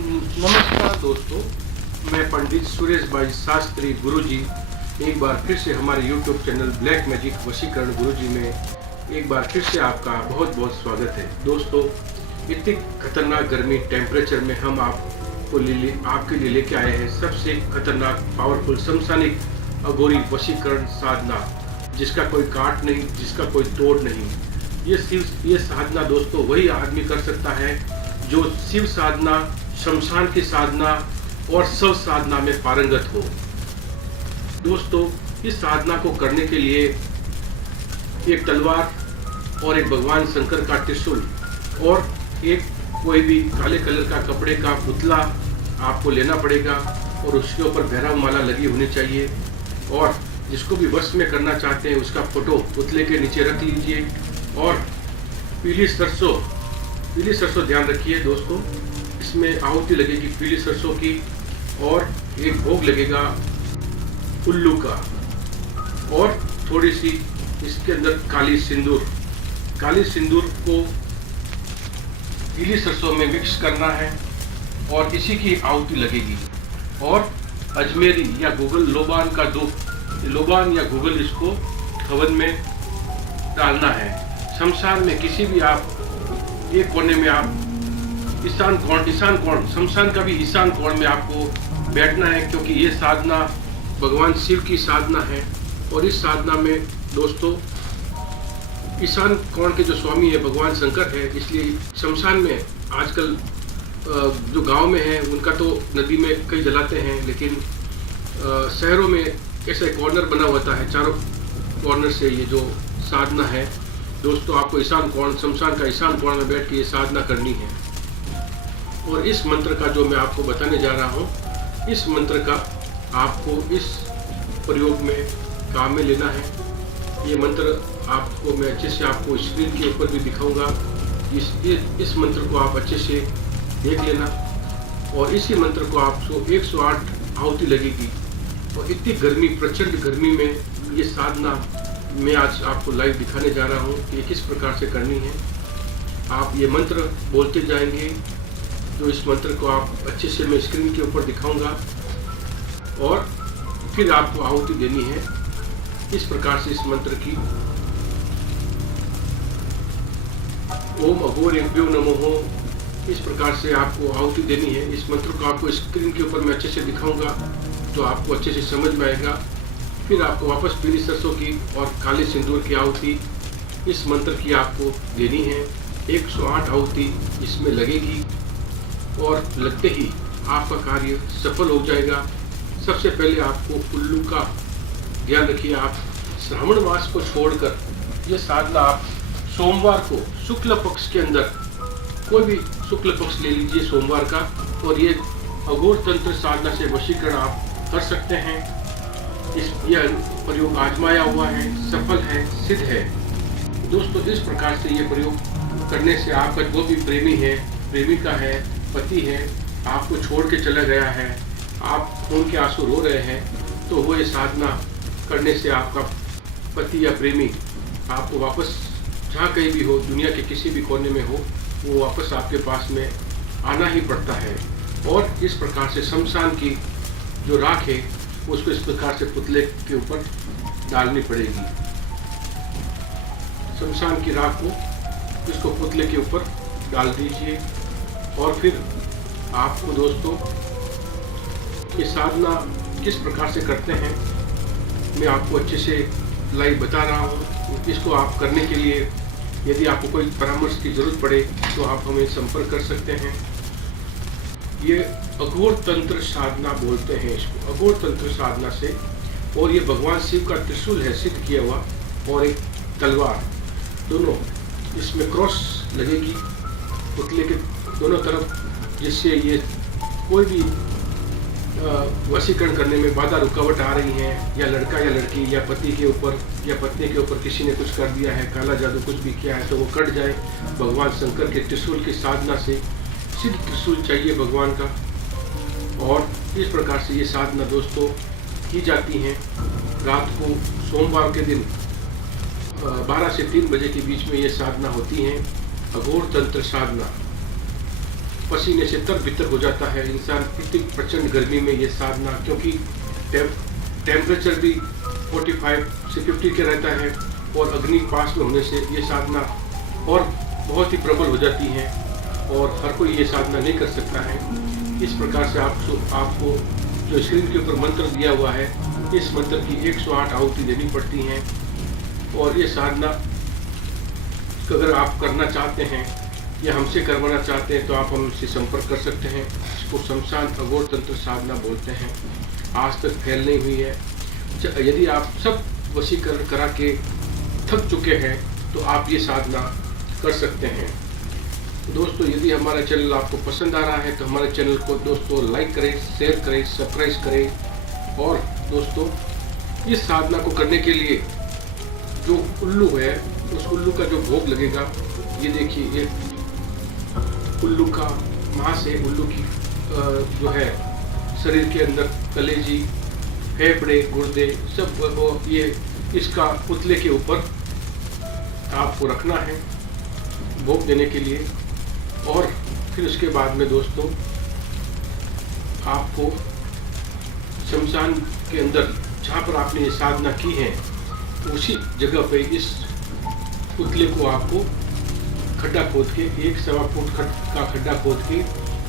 नमस्कार दोस्तों, मैं पंडित सुरेश भाई शास्त्री गुरुजी एक बार फिर से हमारे YouTube चैनल ब्लैक मैजिक वशीकरण गुरुजी में एक बार फिर से आपका बहुत बहुत स्वागत है। दोस्तों, इतनी खतरनाक गर्मी टेम्परेचर में हम आपके लिए लेके आए हैं सबसे खतरनाक पावरफुल समसानिक अघोरी वशीकरण साधना, जिसका कोई काट नहीं, जिसका कोई तोड़ नहीं। ये साधना दोस्तों वही आदमी कर सकता है जो शिव साधना, शमशान की साधना और शव साधना में पारंगत हो। दोस्तों, इस साधना को करने के लिए एक तलवार और एक भगवान शंकर का त्रिशूल और एक कोई भी काले कलर का कपड़े का पुतला आपको लेना पड़ेगा और उसके ऊपर भैरव माला लगी होनी चाहिए। और जिसको भी वश में करना चाहते हैं उसका फोटो पुतले के नीचे रख लीजिए। और पीली सरसों ध्यान रखिए दोस्तों, इसमें आहुति लगेगी पीली सरसों की और एक भोग लगेगा उल्लू का और थोड़ी सी इसके अंदर काली सिंदूर को पीली सरसों में मिक्स करना है और इसी की आहुति लगेगी। और अजमेरी या गूगल लोबान या गूगल इसको हवन में डालना है। शमशान में किसी भी आप एक कोने में आप ईशान कोण शमशान का भी ईशान कोण में आपको बैठना है, क्योंकि ये साधना भगवान शिव की साधना है। और इस साधना में दोस्तों ईशान कोण के जो स्वामी है भगवान शंकर है, इसलिए शमशान में आजकल जो गांव में है उनका तो नदी में कई जलाते हैं, लेकिन शहरों में ऐसा कॉर्नर बना होता है, चारों कॉर्नर से ये जो साधना है दोस्तों आपको शमशान का ईशान कोण में बैठ के ये साधना करनी है। और इस मंत्र का जो मैं आपको बताने जा रहा हूँ, इस मंत्र का आपको इस प्रयोग में काम में लेना है। ये मंत्र आपको मैं अच्छे से आपको स्क्रीन के ऊपर भी दिखाऊंगा। इस मंत्र को आप अच्छे से देख लेना। और इसी मंत्र को आपको 108 आहुति लगेगी। और इतनी गर्मी, प्रचंड गर्मी में ये साधना मैं आज आपको लाइव दिखाने जा रहा हूँ कि ये किस प्रकार से करनी है। आप ये मंत्र बोलते जाएंगे, तो इस मंत्र को आप अच्छे से मैं स्क्रीन के ऊपर दिखाऊंगा और फिर आपको आहुति देनी है इस प्रकार से। इस मंत्र की ओम अघोरेभ्यो नमः, इस प्रकार से आपको आहुति देनी है। इस मंत्र को आपको स्क्रीन के ऊपर मैं अच्छे से दिखाऊंगा तो आपको अच्छे से समझ में आएगा। फिर आपको वापस पीली सरसों की और काले सिंदूर की आहुति इस मंत्र की आपको देनी है। 108 आहुति इसमें लगेगी और लगते ही आपका कार्य सफल हो जाएगा। सबसे पहले आपको उल्लू का ध्यान रखिए। आप श्रावण मास को छोड़कर ये साधना आप सोमवार को शुक्ल पक्ष के अंदर कोई भी शुक्ल पक्ष ले लीजिए सोमवार का, और ये अघोर तंत्र साधना से वशीकरण आप कर सकते हैं। यह प्रयोग आजमाया हुआ है, सफल है, सिद्ध है दोस्तों। इस प्रकार से ये प्रयोग करने से आपका जो भी प्रेमी है, प्रेमिका है, पति है, आपको छोड़ के चला गया है, आप खून के आंसू रो रहे हैं, तो वो ये साधना करने से आपका पति या प्रेमी आपको वापस जहाँ कहीं भी हो, दुनिया के किसी भी कोने में हो, वो वापस आपके पास में आना ही पड़ता है। और इस प्रकार से शमशान की जो राख है उसको इस प्रकार से पुतले के ऊपर डालनी पड़ेगी। शमशान की राख को इसको पुतले के ऊपर डाल दीजिए। और फिर आपको दोस्तों ये साधना किस प्रकार से करते हैं मैं आपको अच्छे से लाइव बता रहा हूँ। इसको आप करने के लिए यदि आपको कोई परामर्श की जरूरत पड़े तो आप हमें संपर्क कर सकते हैं। ये अघोर तंत्र साधना बोलते हैं इसको, अघोर तंत्र साधना से। और ये भगवान शिव का त्रिशूल है सिद्ध किया हुआ, और एक तलवार, दोनों इसमें क्रॉस लगेगी पुतले के दोनों तरफ, जिससे ये कोई भी वशीकरण करने में बाधा रुकावट आ रही है, या लड़का या लड़की या पति के ऊपर या पत्नी के ऊपर किसी ने कुछ कर दिया है, काला जादू कुछ भी किया है, तो वो कट जाए। भगवान शंकर के त्रिशूल की साधना से सिद्ध त्रिशूल चाहिए भगवान का। और इस प्रकार से ये साधना दोस्तों की जाती है। रात को सोमवार के दिन 12 से 3 बजे के बीच में ये साधना होती है, अघोर तंत्र साधना। पसीने से तर बितर हो जाता है इंसान इतनी प्रचंड गर्मी में ये साधना, क्योंकि टेम्परेचर भी 45 से 50 के रहता है और अग्नि पास में होने से ये साधना और बहुत ही प्रबल हो जाती है और हर कोई ये साधना नहीं कर सकता है। इस प्रकार से आपको जो स्क्रीन के ऊपर मंत्र दिया हुआ है, इस मंत्र की 108 आहुति देनी पड़ती हैं और ये साधना अगर आप करना चाहते हैं या हमसे करवाना चाहते हैं तो आप हमसे संपर्क कर सकते हैं। इसको शमशान अघोर तंत्र साधना बोलते हैं। आज तक फैल नहीं हुई है। यदि आप सब वशीकरण करा के थक चुके हैं तो आप ये साधना कर सकते हैं। दोस्तों, यदि हमारा चैनल आपको पसंद आ रहा है तो हमारे चैनल को दोस्तों लाइक करें, शेयर करें, सब्सक्राइब करें। और दोस्तों, इस साधना को करने के लिए जो उल्लू है, उस उल्लू का जो भोग लगेगा, ये देखिए, ये उल्लू का मांस है। उल्लू की जो है शरीर के अंदर कलेजी, फेफड़े, गुर्दे सब ये इसका पुतले के ऊपर आपको रखना है भोग देने के लिए। और फिर उसके बाद में दोस्तों आपको शमशान के अंदर जहाँ पर आपने ये साधना की है उसी जगह पे इस पुतले को आपको खड्डा खोद के 1.25 फुट का खड्डा खोद के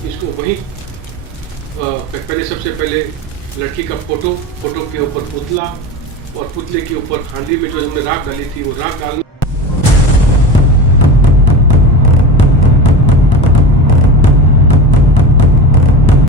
इसको वहीं पहले सबसे पहले लड़की का फोटो के ऊपर पुतला और पुतले के ऊपर हांडी में जो हमने राख डाली थी वो राख डालना